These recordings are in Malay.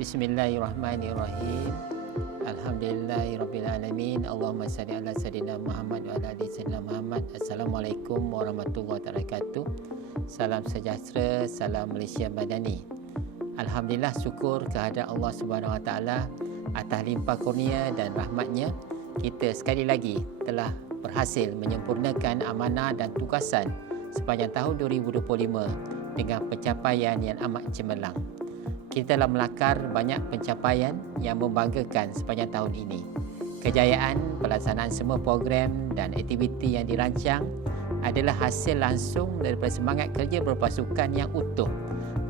Bismillahirrahmanirrahim. Alhamdulillahirabbil Allahumma salli ala sayidina Muhammad wa ala ali sayidina Muhammad. Assalamualaikum warahmatullahi wabarakatuh. Salam sejahtera, salam Malaysia Madani. Alhamdulillah syukur kehadirat Allah taala atas limpah kurnia dan rahmatnya kita sekali lagi telah berhasil menyempurnakan amanah dan tugasan sepanjang tahun 2025 dengan pencapaian yang amat cemerlang kita telah melakar banyak pencapaian yang membanggakan sepanjang tahun ini. Kejayaan pelaksanaan semua program dan aktiviti yang dirancang adalah hasil langsung daripada semangat kerja berpasukan yang utuh,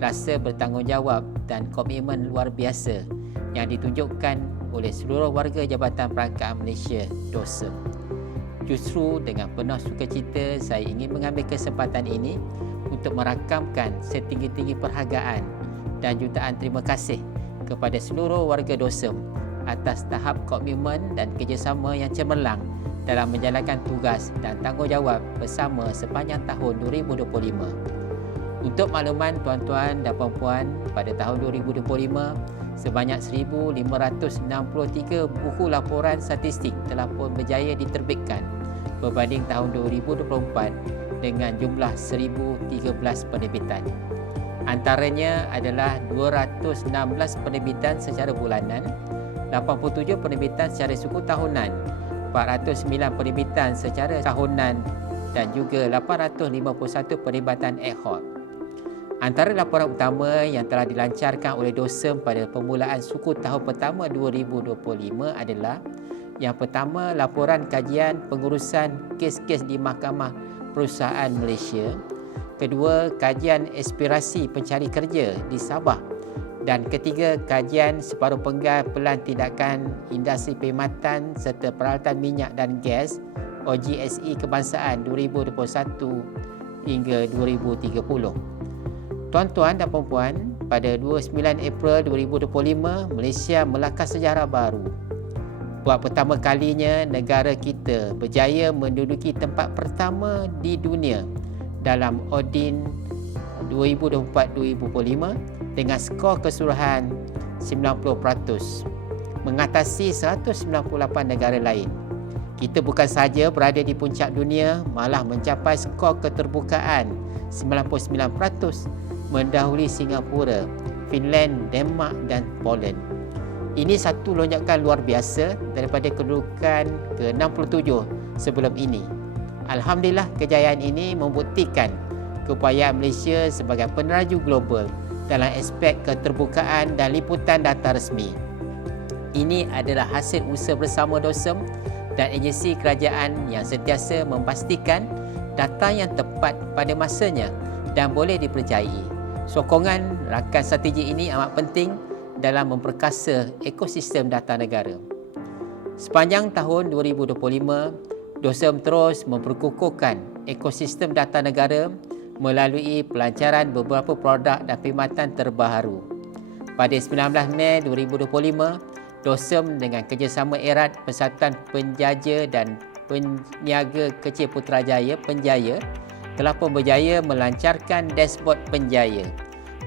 rasa bertanggungjawab dan komitmen luar biasa yang ditunjukkan oleh seluruh warga Jabatan Perangkat Malaysia DOSEM. Justru dengan penuh sukacita saya ingin mengambil kesempatan ini untuk merakamkan setinggi-tinggi perhargaan dan jutaan terima kasih kepada seluruh warga Dosem atas tahap komitmen dan kerjasama yang cemerlang dalam menjalankan tugas dan tanggungjawab bersama sepanjang tahun 2025. Untuk makluman tuan-tuan dan puan-puan, pada tahun 2025, sebanyak 1,563 buku laporan statistik telah pun berjaya diterbitkan berbanding tahun 2024 dengan jumlah 1,013 penerbitan. Antaranya adalah 216 penerbitan secara bulanan, 87 penerbitan secara suku tahunan, 409 penerbitan secara tahunan dan juga 851 penerbitan ad hoc. Antara laporan utama yang telah dilancarkan oleh DOSEM pada permulaan suku tahun pertama 2025 adalah yang pertama laporan kajian pengurusan kes-kes di Mahkamah Perusahaan Malaysia kedua kajian aspirasi pencari kerja di Sabah dan ketiga kajian separuh penggal pelan tindakan industri perkhidmatan serta peralatan minyak dan gas OGSE kebangsaan 2021 hingga 2030. Tuan-tuan dan puan-puan, pada 29 April 2025 Malaysia melakar sejarah baru. Buat pertama kalinya negara kita berjaya menduduki tempat pertama di dunia dalam Odin 2024-2025 dengan skor keseluruhan 90% mengatasi 198 negara lain. Kita bukan sahaja berada di puncak dunia malah mencapai skor keterbukaan 99% mendahului Singapura, Finland, Denmark dan Poland. Ini satu lonjakan luar biasa daripada kedudukan ke-67 sebelum ini. Alhamdulillah kejayaan ini membuktikan keupayaan Malaysia sebagai peneraju global dalam aspek keterbukaan dan liputan data resmi. Ini adalah hasil usaha bersama DOSEM dan agensi kerajaan yang sentiasa memastikan data yang tepat pada masanya dan boleh dipercayai. Sokongan rakan strategi ini amat penting dalam memperkasa ekosistem data negara. Sepanjang tahun 2025, Dosem terus memperkukuhkan ekosistem data negara melalui pelancaran beberapa produk dan perkhidmatan terbaru. Pada 19 Mei 2025, Dosem dengan kerjasama erat Persatuan Penjaja dan Peniaga Kecil Putrajaya Penjaya telah pun berjaya melancarkan dashboard Penjaya.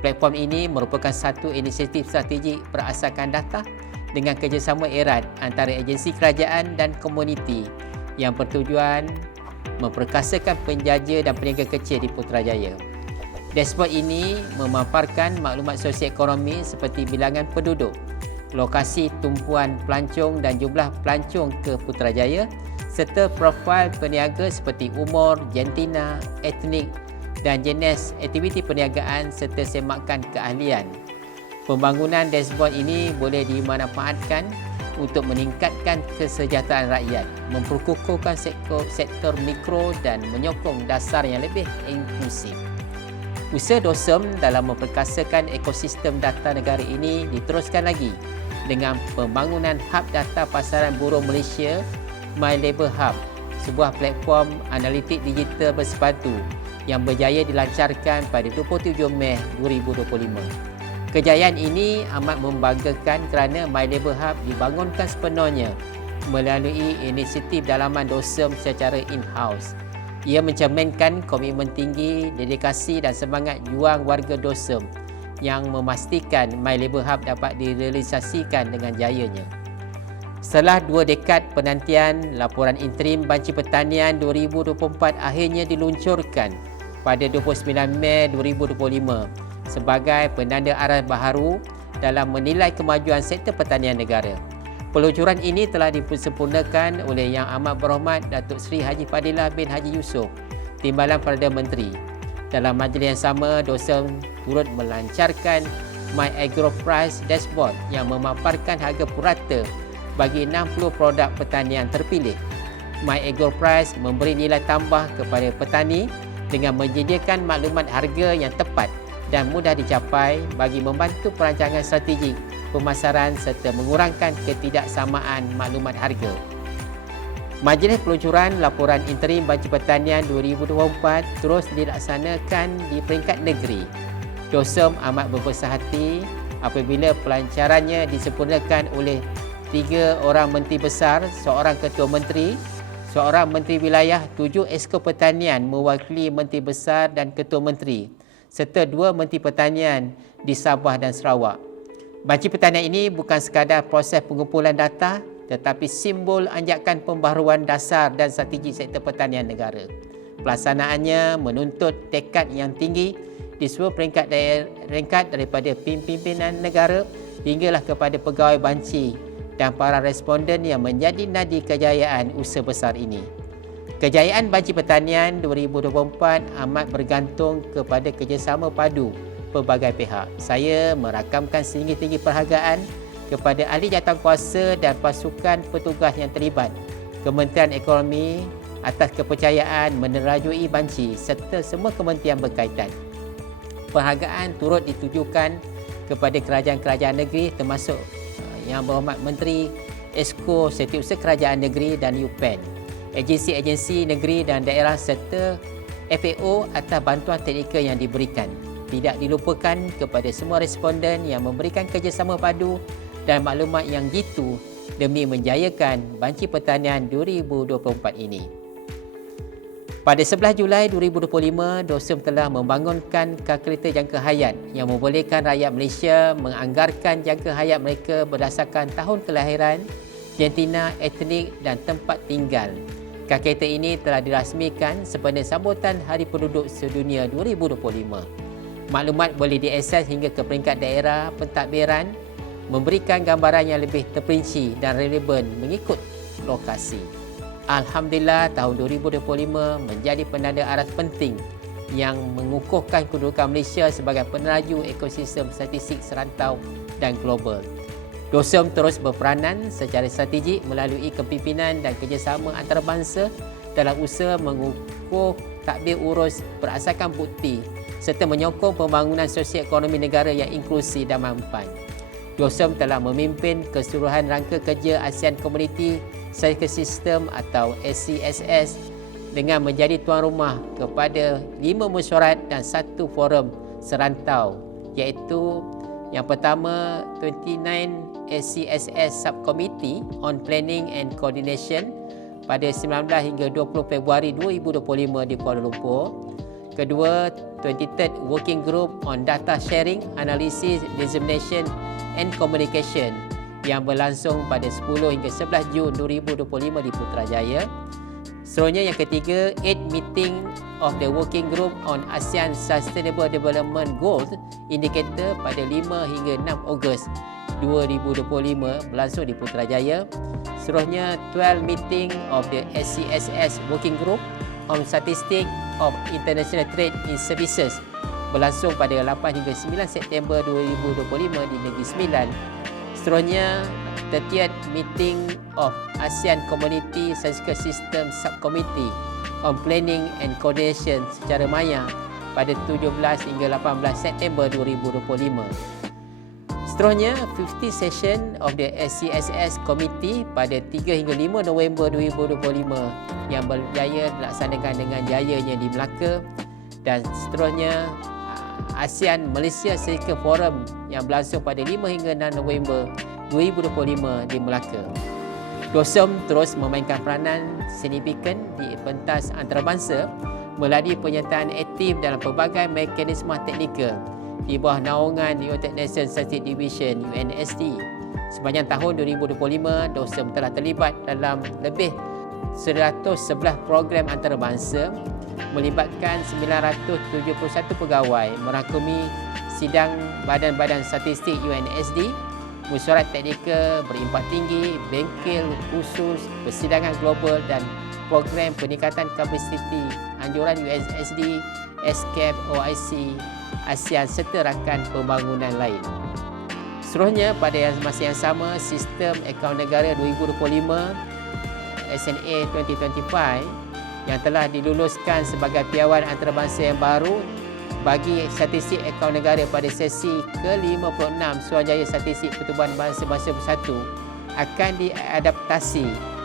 Platform ini merupakan satu inisiatif strategik berasaskan data dengan kerjasama erat antara agensi kerajaan dan komuniti yang bertujuan memperkasakan penjaja dan peniaga kecil di Putrajaya. Dashboard ini memaparkan maklumat sosio-ekonomi seperti bilangan penduduk, lokasi tumpuan pelancong dan jumlah pelancong ke Putrajaya serta profil peniaga seperti umur, jantina, etnik dan jenis aktiviti perniagaan serta semakan keahlian. Pembangunan dashboard ini boleh dimanfaatkan untuk meningkatkan kesejahteraan rakyat, memperkukuhkan sektor, sektor mikro dan menyokong dasar yang lebih inklusif. Usaha DOSEM dalam memperkasakan ekosistem data negara ini diteruskan lagi dengan pembangunan hub data pasaran buruh Malaysia My Labour Hub, sebuah platform analitik digital bersepatu yang berjaya dilancarkan pada 27 Mei 2025. Kejayaan ini amat membanggakan kerana My Labour Hub dibangunkan sepenuhnya melalui inisiatif dalaman dosem secara in-house. Ia mencerminkan komitmen tinggi, dedikasi dan semangat juang warga dosem yang memastikan My Labour Hub dapat direalisasikan dengan jayanya. Setelah dua dekad penantian, laporan interim Banci Pertanian 2024 akhirnya diluncurkan pada 29 Mei 2025 sebagai penanda arah baharu dalam menilai kemajuan sektor pertanian negara. Peluncuran ini telah disempurnakan oleh Yang Amat Berhormat Datuk Seri Haji Fadilah bin Haji Yusof, Timbalan Perdana Menteri. Dalam majlis yang sama, dosen turut melancarkan My Agro Price Dashboard yang memaparkan harga purata bagi 60 produk pertanian terpilih. My Agro Price memberi nilai tambah kepada petani dengan menyediakan maklumat harga yang tepat dan mudah dicapai bagi membantu perancangan strategi pemasaran serta mengurangkan ketidaksamaan maklumat harga. Majlis peluncuran laporan interim Banci Pertanian 2024 terus dilaksanakan di peringkat negeri. Dosem amat berbesar hati apabila pelancarannya disempurnakan oleh tiga orang menteri besar, seorang ketua menteri, seorang menteri wilayah, tujuh esko pertanian mewakili menteri besar dan ketua menteri serta dua menteri pertanian di Sabah dan Sarawak. Banci pertanian ini bukan sekadar proses pengumpulan data tetapi simbol anjakan pembaharuan dasar dan strategi sektor pertanian negara. Pelaksanaannya menuntut tekad yang tinggi di semua peringkat daerah daripada pimpinan negara hinggalah kepada pegawai banci dan para responden yang menjadi nadi kejayaan usaha besar ini. Kejayaan Banci Pertanian 2024 amat bergantung kepada kerjasama padu pelbagai pihak. Saya merakamkan setinggi-tinggi perhargaan kepada ahli jawatankuasa dan pasukan petugas yang terlibat, Kementerian Ekonomi atas kepercayaan menerajui Banci serta semua kementerian berkaitan. Perhargaan turut ditujukan kepada kerajaan-kerajaan negeri termasuk yang berhormat Menteri Esko Setiausaha Kerajaan Negeri dan UPEN, agensi-agensi negeri dan daerah serta FAO atas bantuan teknikal yang diberikan. Tidak dilupakan kepada semua responden yang memberikan kerjasama padu dan maklumat yang jitu demi menjayakan banci pertanian 2024 ini. Pada 11 Julai 2025, Dosem telah membangunkan kalkulator jangka hayat yang membolehkan rakyat Malaysia menganggarkan jangka hayat mereka berdasarkan tahun kelahiran, jantina, etnik dan tempat tinggal. Kalkulator ini telah dirasmikan sebagai sambutan Hari Penduduk Sedunia 2025. Maklumat boleh diakses hingga ke peringkat daerah pentadbiran memberikan gambaran yang lebih terperinci dan relevan mengikut lokasi. Alhamdulillah tahun 2025 menjadi penanda aras penting yang mengukuhkan kedudukan Malaysia sebagai peneraju ekosistem statistik serantau dan global. DOSEM terus berperanan secara strategik melalui kepimpinan dan kerjasama antarabangsa dalam usaha mengukuh takbir urus berasaskan bukti serta menyokong pembangunan sosio-ekonomi negara yang inklusif dan mampan. DOSEM telah memimpin keseluruhan rangka kerja ASEAN Community Cycle System atau SCSS dengan menjadi tuan rumah kepada lima mesyuarat dan satu forum serantau iaitu yang pertama 29 SCSS Subcommittee on Planning and Coordination pada 19 hingga 20 Februari 2025 di Kuala Lumpur. Kedua, 23rd Working Group on Data Sharing, Analysis, Dissemination and Communication yang berlangsung pada 10 hingga 11 Jun 2025 di Putrajaya. Seterusnya yang ketiga, 8 meeting of the working group on ASEAN Sustainable Development Goals Indicator pada 5 hingga 6 Ogos 2025 berlangsung di Putrajaya. Seterusnya, 12 meeting of the SCSS Working Group on Statistics of International Trade in Services berlangsung pada 8 hingga 9 September 2025 di Negeri Sembilan Seterusnya, 30th meeting of ASEAN Community Statistical System Subcommittee on Planning and Coordination secara maya pada 17 hingga 18 September 2025. Seterusnya, 50 session of the SCSS Committee pada 3 hingga 5 November 2025 yang berjaya dilaksanakan dengan jayanya di Melaka dan seterusnya ASEAN Malaysia Circle Forum yang berlangsung pada 5 hingga 6 November 2025 di Melaka. DOSEM terus memainkan peranan signifikan di pentas antarabangsa melalui penyertaan aktif dalam pelbagai mekanisme teknikal di bawah naungan United Nations Scientific Division UNSD. Sepanjang tahun 2025, DOSEM telah terlibat dalam lebih 111 program antarabangsa melibatkan 971 pegawai merangkumi sidang badan-badan statistik UNSD, mesyuarat teknikal berimpak tinggi, bengkel khusus, persidangan global dan program peningkatan kapasiti anjuran UNSD, SCAP, OIC, ASEAN serta rakan pembangunan lain. Seterusnya pada masa yang sama, Sistem Akaun Negara 2025 SNA 2025 yang telah diluluskan sebagai piawan antarabangsa yang baru bagi statistik akaun negara pada sesi ke-56 Suruhanjaya Statistik Pertubuhan Bangsa-Bangsa Bersatu akan diadaptasi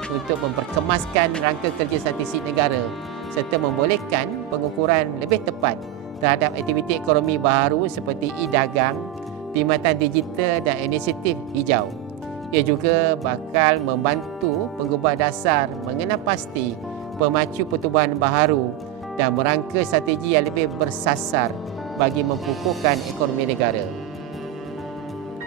untuk memperkemaskan rangka kerja statistik negara serta membolehkan pengukuran lebih tepat terhadap aktiviti ekonomi baru seperti e-dagang, perkhidmatan digital dan inisiatif hijau. Ia juga bakal membantu penggubah dasar mengenal pasti pemacu pertumbuhan baharu dan merangka strategi yang lebih bersasar bagi mempukuhkan ekonomi negara.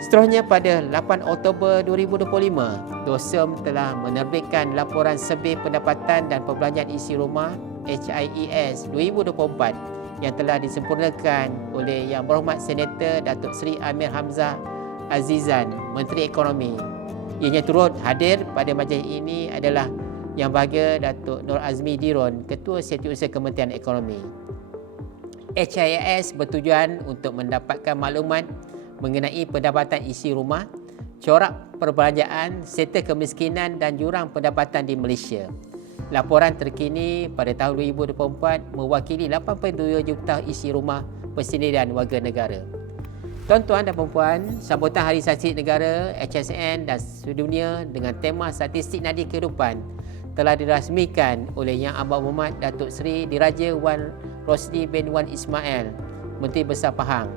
Seterusnya pada 8 Oktober 2025, DOSEM telah menerbitkan laporan sebir pendapatan dan perbelanjaan isi rumah HIES 2024 yang telah disempurnakan oleh Yang Berhormat Senator Datuk Seri Amir Hamzah Azizan, Menteri Ekonomi. Ianya turut hadir pada majlis ini adalah Yang Bahagia Datuk Nur Azmi Diron, Ketua Setiausaha Kementerian Ekonomi. HIS bertujuan untuk mendapatkan maklumat mengenai pendapatan isi rumah, corak perbelanjaan, serta kemiskinan dan jurang pendapatan di Malaysia. Laporan terkini pada tahun 2024 mewakili 82 juta isi rumah persendirian warga negara. Tuan-tuan dan puan sambutan Hari Statistik Negara HSN dan sedunia dengan tema Statistik Nadi Kehidupan telah dirasmikan oleh Yang Amat Muhammad Datuk Seri Diraja Wan Rosli bin Wan Ismail, Menteri Besar Pahang.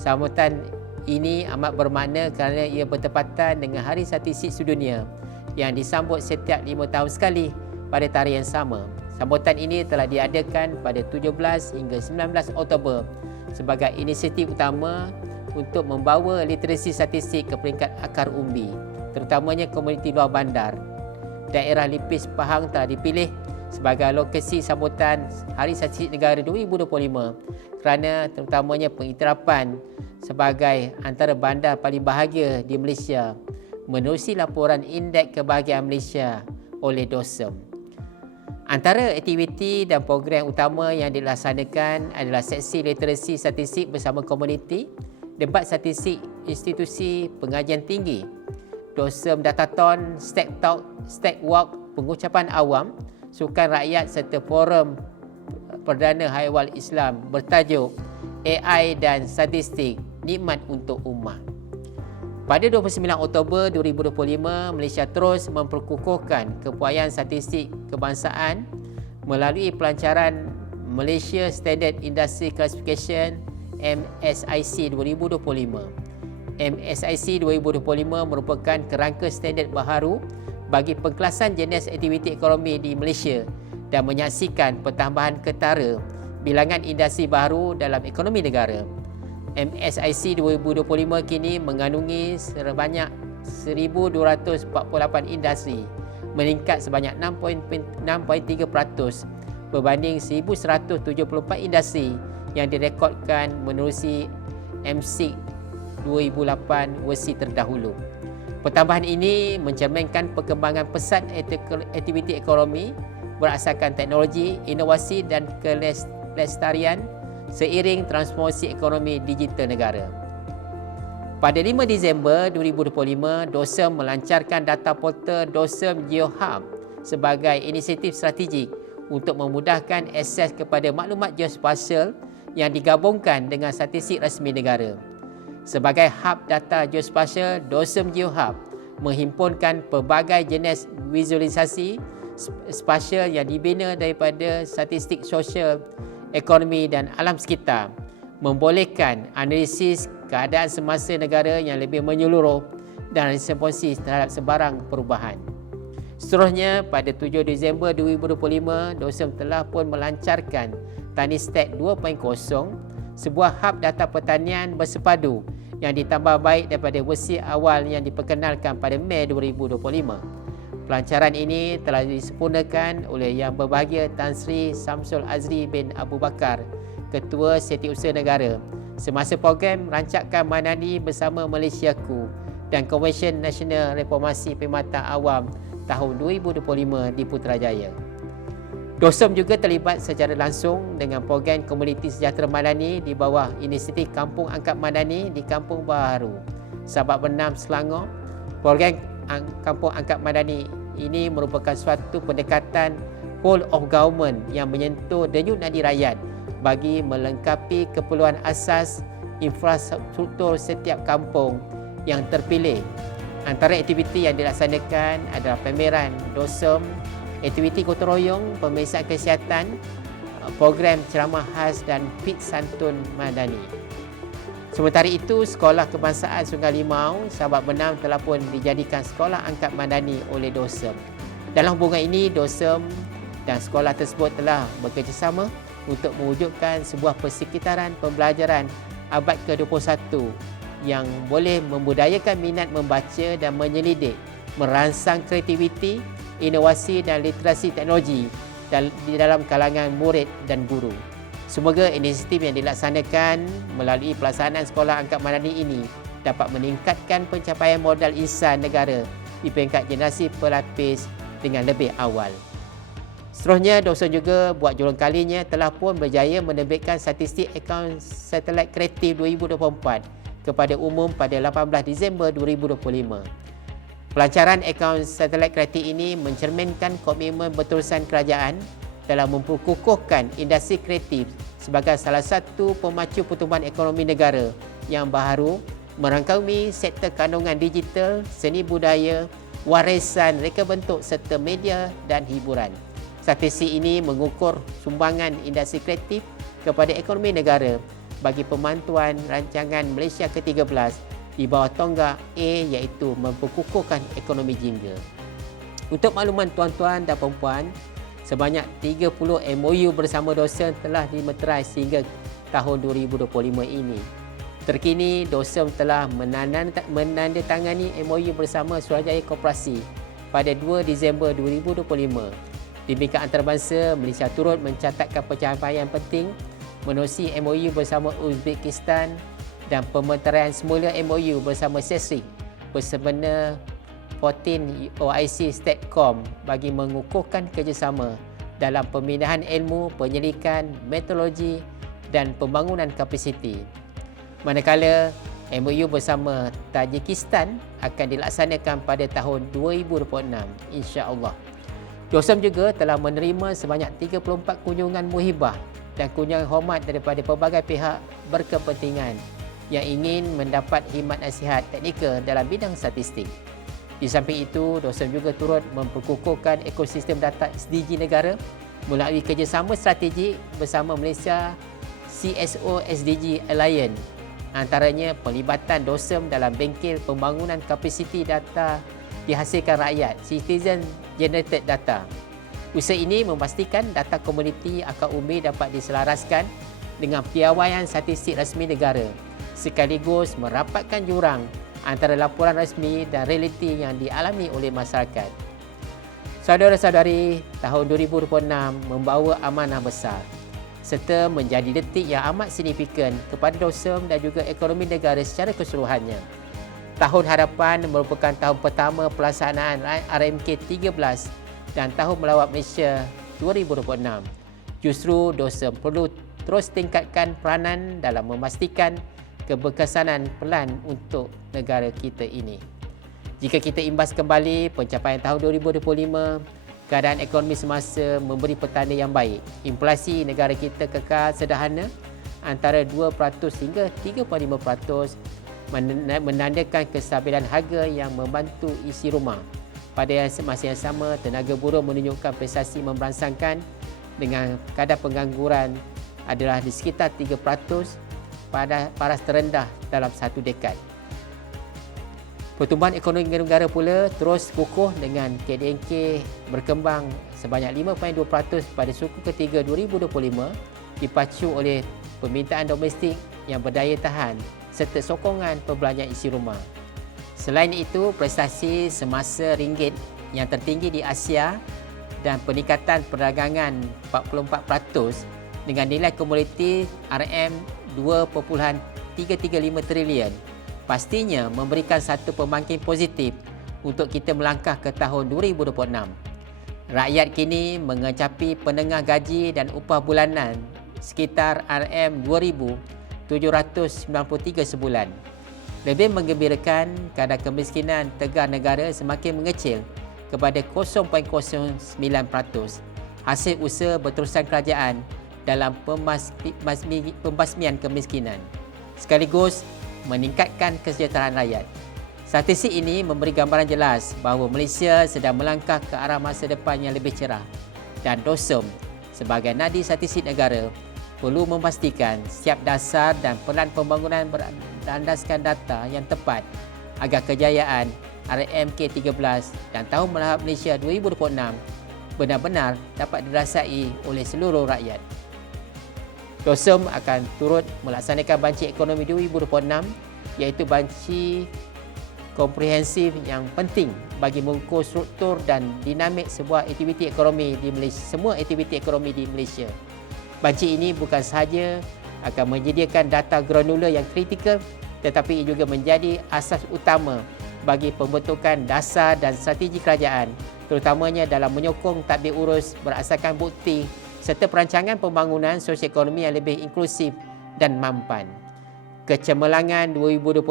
Sambutan ini amat bermakna kerana ia bertepatan dengan Hari Statistik Sedunia yang disambut setiap lima tahun sekali pada tarikh yang sama. Sambutan ini telah diadakan pada 17 hingga 19 Oktober sebagai inisiatif utama untuk membawa literasi statistik ke peringkat akar umbi, terutamanya komuniti luar bandar. Daerah Lipis Pahang telah dipilih sebagai lokasi sambutan Hari Statistik Negara 2025 kerana terutamanya pengiktirafan sebagai antara bandar paling bahagia di Malaysia menerusi laporan Indeks Kebahagiaan Malaysia oleh DOSEM. Antara aktiviti dan program utama yang dilaksanakan adalah seksi literasi statistik bersama komuniti, debat statistik institusi pengajian tinggi, dosem dataton, stack talk, stack walk, pengucapan awam, sukan rakyat serta forum Perdana Haiwal Islam bertajuk AI dan Statistik Nikmat untuk Ummah. Pada 29 Oktober 2025, Malaysia terus memperkukuhkan kepuayan statistik kebangsaan melalui pelancaran Malaysia Standard Industry Classification MSIC 2025. MSIC 2025 merupakan kerangka standard baharu bagi pengkelasan jenis aktiviti ekonomi di Malaysia dan menyaksikan pertambahan ketara bilangan industri baru dalam ekonomi negara. MSIC 2025 kini mengandungi sebanyak 1248 industri meningkat sebanyak 6.3% berbanding 1174 industri yang direkodkan menerusi MSIC 2008 versi terdahulu. Pertambahan ini mencerminkan perkembangan pesat aktiviti ekonomi berasaskan teknologi, inovasi dan kelestarian seiring transformasi ekonomi digital negara. Pada 5 Disember 2025, DOSEM melancarkan data portal DOSEM GeoHub sebagai inisiatif strategik untuk memudahkan akses kepada maklumat geospasial yang digabungkan dengan statistik rasmi negara. Sebagai hub data geospasial, DOSEM GeoHub menghimpunkan pelbagai jenis visualisasi spasial yang dibina daripada statistik sosial ekonomi dan alam sekitar membolehkan analisis keadaan semasa negara yang lebih menyeluruh dan responsif terhadap sebarang perubahan. Seterusnya, pada 7 Disember 2025, DOSEM telah pun melancarkan Tanistat 2.0 sebuah hub data pertanian bersepadu yang ditambah baik daripada versi awal yang diperkenalkan pada Mei 2025. Pelancaran ini telah disempurnakan oleh Yang Berbahagia Tan Sri Samsul Azri bin Abu Bakar, Ketua Setiausaha Negara, semasa program Rancakan Madani bersama Malaysiaku dan Konvensyen Nasional Reformasi Perkhidmatan Awam tahun 2025 di Putrajaya. DOSOM juga terlibat secara langsung dengan program Komuniti Sejahtera Madani di bawah inisiatif Kampung Angkat Madani di Kampung Baharu, Sabak Benam, Selangor. Program Kampung Angkat Madani ini merupakan suatu pendekatan whole of government yang menyentuh denyut nadi rakyat bagi melengkapi keperluan asas infrastruktur setiap kampung yang terpilih. Antara aktiviti yang dilaksanakan adalah pameran DOSOM aktiviti gotong royong, pemeriksaan kesihatan, uh, program ceramah khas dan fit santun madani. Sementara itu, Sekolah Kebangsaan Sungai Limau, Sahabat Benam telah pun dijadikan sekolah angkat madani oleh DOSEM. Dalam hubungan ini, DOSEM dan sekolah tersebut telah bekerjasama untuk mewujudkan sebuah persekitaran pembelajaran abad ke-21 yang boleh membudayakan minat membaca dan menyelidik, merangsang kreativiti inovasi dan literasi teknologi di dalam kalangan murid dan guru. Semoga inisiatif yang dilaksanakan melalui pelaksanaan sekolah angkat madani ini dapat meningkatkan pencapaian modal insan negara di peringkat generasi pelapis dengan lebih awal. Seterusnya, dosa juga buat julung kalinya telah pun berjaya menerbitkan statistik akaun satelit kreatif 2024 kepada umum pada 18 Disember 2025. Pelancaran akaun satelit kreatif ini mencerminkan komitmen berterusan kerajaan dalam memperkukuhkan industri kreatif sebagai salah satu pemacu pertumbuhan ekonomi negara yang baharu merangkumi sektor kandungan digital, seni budaya, warisan reka bentuk serta media dan hiburan. Statistik ini mengukur sumbangan industri kreatif kepada ekonomi negara bagi pemantuan rancangan Malaysia ke-13 di bawah tonggak A iaitu memperkukuhkan ekonomi jingga. Untuk makluman tuan-tuan dan puan sebanyak 30 MOU bersama dosen telah dimeterai sehingga tahun 2025 ini. Terkini, dosen telah menandatangani MOU bersama Suruhanjaya Koperasi pada 2 Disember 2025. Demikian antarabangsa, Malaysia turut mencatatkan pencapaian penting menerusi MOU bersama Uzbekistan, dan pemeteraian semula MOU bersama SESRI bersama 14 OIC Statcom bagi mengukuhkan kerjasama dalam pemindahan ilmu, penyelidikan, metodologi dan pembangunan kapasiti. Manakala MOU bersama Tajikistan akan dilaksanakan pada tahun 2026 insya-Allah. Dosem juga telah menerima sebanyak 34 kunjungan muhibah dan kunjungan hormat daripada pelbagai pihak berkepentingan yang ingin mendapat khidmat nasihat teknikal dalam bidang statistik. Di samping itu, dosen juga turut memperkukuhkan ekosistem data SDG negara melalui kerjasama strategi bersama Malaysia CSO SDG Alliance antaranya pelibatan dosen dalam bengkel pembangunan kapasiti data dihasilkan rakyat citizen generated data. Usaha ini memastikan data komuniti akar umbi dapat diselaraskan dengan piawaian statistik rasmi negara sekaligus merapatkan jurang antara laporan rasmi dan realiti yang dialami oleh masyarakat. Saudara-saudari, tahun 2026 membawa amanah besar serta menjadi detik yang amat signifikan kepada dosen dan juga ekonomi negara secara keseluruhannya. Tahun harapan merupakan tahun pertama pelaksanaan RMK 13 dan tahun melawat Malaysia 2026. Justru dosen perlu terus tingkatkan peranan dalam memastikan keberkesanan pelan untuk negara kita ini. Jika kita imbas kembali pencapaian tahun 2025, keadaan ekonomi semasa memberi petanda yang baik. Inflasi negara kita kekal sederhana antara 2% hingga 3.5% menandakan kestabilan harga yang membantu isi rumah. Pada masa yang sama, tenaga buruh menunjukkan prestasi memberansangkan dengan kadar pengangguran adalah di sekitar pada paras terendah dalam satu dekad. Pertumbuhan ekonomi negara pula terus kukuh dengan KDNK berkembang sebanyak 5.2% pada suku ketiga 2025 dipacu oleh permintaan domestik yang berdaya tahan serta sokongan perbelanjaan isi rumah. Selain itu, prestasi semasa ringgit yang tertinggi di Asia dan peningkatan perdagangan 44% dengan nilai komoditi RM 2.335 trilion pastinya memberikan satu pembangkit positif untuk kita melangkah ke tahun 2026. Rakyat kini mengecapi penengah gaji dan upah bulanan sekitar RM 2,793 sebulan. Lebih menggembirakan, kadar kemiskinan tegar negara semakin mengecil kepada 0.09% hasil usaha berterusan kerajaan dalam pembasmian kemiskinan sekaligus meningkatkan kesejahteraan rakyat. Statistik ini memberi gambaran jelas bahawa Malaysia sedang melangkah ke arah masa depan yang lebih cerah dan DOSOM sebagai nadi statistik negara perlu memastikan siap dasar dan pelan pembangunan berandaskan data yang tepat agar kejayaan RMK 13 dan Tahun Melahap Malaysia 2026 benar-benar dapat dirasai oleh seluruh rakyat. DOSOM akan turut melaksanakan banci ekonomi 2026 iaitu banci komprehensif yang penting bagi mengukur struktur dan dinamik sebuah aktiviti ekonomi di Malaysia, semua aktiviti ekonomi di Malaysia. Banci ini bukan sahaja akan menyediakan data granular yang kritikal tetapi juga menjadi asas utama bagi pembentukan dasar dan strategi kerajaan terutamanya dalam menyokong tadbir urus berasaskan bukti serta perancangan pembangunan sosioekonomi yang lebih inklusif dan mampan. Kecemerlangan 2025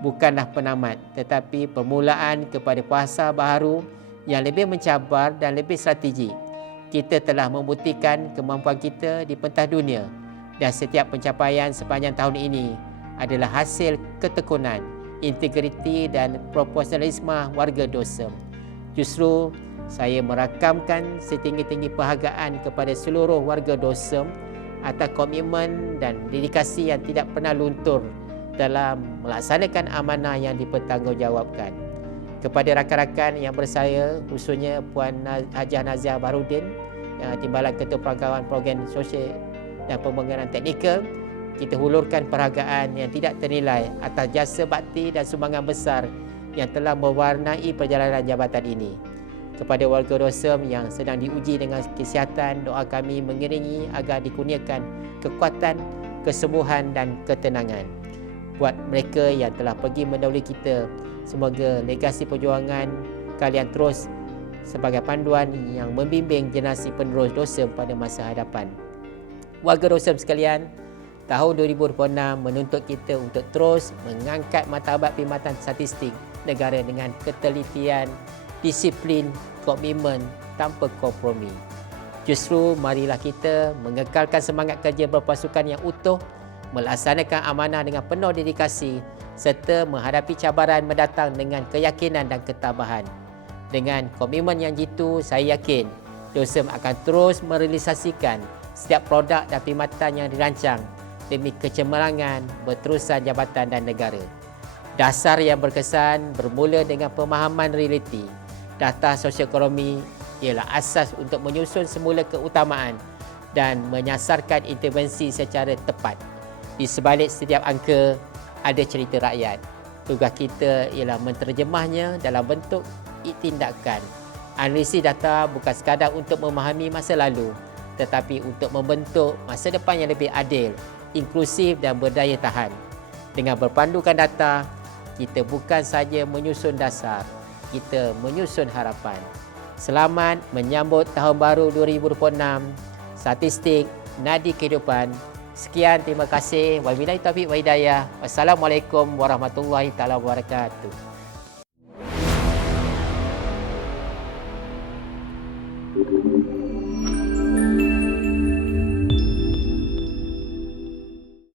bukanlah penamat tetapi permulaan kepada puasa baru yang lebih mencabar dan lebih strategi. Kita telah membuktikan kemampuan kita di pentas dunia dan setiap pencapaian sepanjang tahun ini adalah hasil ketekunan, integriti dan profesionalisme warga dosa. Justru saya merakamkan setinggi-tinggi perhargaan kepada seluruh warga dosa atas komitmen dan dedikasi yang tidak pernah luntur dalam melaksanakan amanah yang dipertanggungjawabkan. Kepada rakan-rakan yang bersaya, khususnya Puan Hajah Nazia Barudin, yang Timbalan Ketua Perangkawan Program Sosial dan Pembangunan Teknikal, kita hulurkan perhargaan yang tidak ternilai atas jasa bakti dan sumbangan besar yang telah mewarnai perjalanan jabatan ini. Kepada warga Rosem yang sedang diuji dengan kesihatan, doa kami mengiringi agar dikurniakan kekuatan, kesembuhan dan ketenangan buat mereka yang telah pergi mendahului kita. Semoga legasi perjuangan kalian terus sebagai panduan yang membimbing generasi penerus dosa pada masa hadapan. Warga dosa sekalian, tahun 2026 menuntut kita untuk terus mengangkat martabat perkhidmatan statistik negara dengan ketelitian, disiplin, komitmen tanpa kompromi. Justru marilah kita mengekalkan semangat kerja berpasukan yang utuh melaksanakan amanah dengan penuh dedikasi serta menghadapi cabaran mendatang dengan keyakinan dan ketabahan. Dengan komitmen yang jitu, saya yakin DOSEM akan terus merealisasikan setiap produk dan perkhidmatan yang dirancang demi kecemerlangan berterusan jabatan dan negara. Dasar yang berkesan bermula dengan pemahaman realiti. Data sosioekonomi ialah asas untuk menyusun semula keutamaan dan menyasarkan intervensi secara tepat. Di sebalik setiap angka ada cerita rakyat. Tugas kita ialah menterjemahnya dalam bentuk tindakan. Analisis data bukan sekadar untuk memahami masa lalu tetapi untuk membentuk masa depan yang lebih adil, inklusif dan berdaya tahan. Dengan berpandukan data, kita bukan saja menyusun dasar, kita menyusun harapan. Selamat menyambut tahun baru 2026. Statistik Nadi Kehidupan Sekian, terima kasih. Wabillahi taufiq wa hidayah. Wassalamualaikum warahmatullahi taala wabarakatuh.